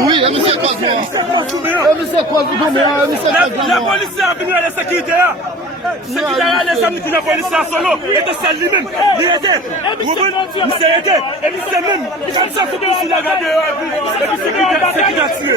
Oui, monsieur la police a venu à la sécurité. Secrétaire les amis qui la police à solo et de ça lui-même. Il était. Il s'est aidé. Et il s'est même. Il a ça tout sur la garde. Et puis secrétaire qui a tué.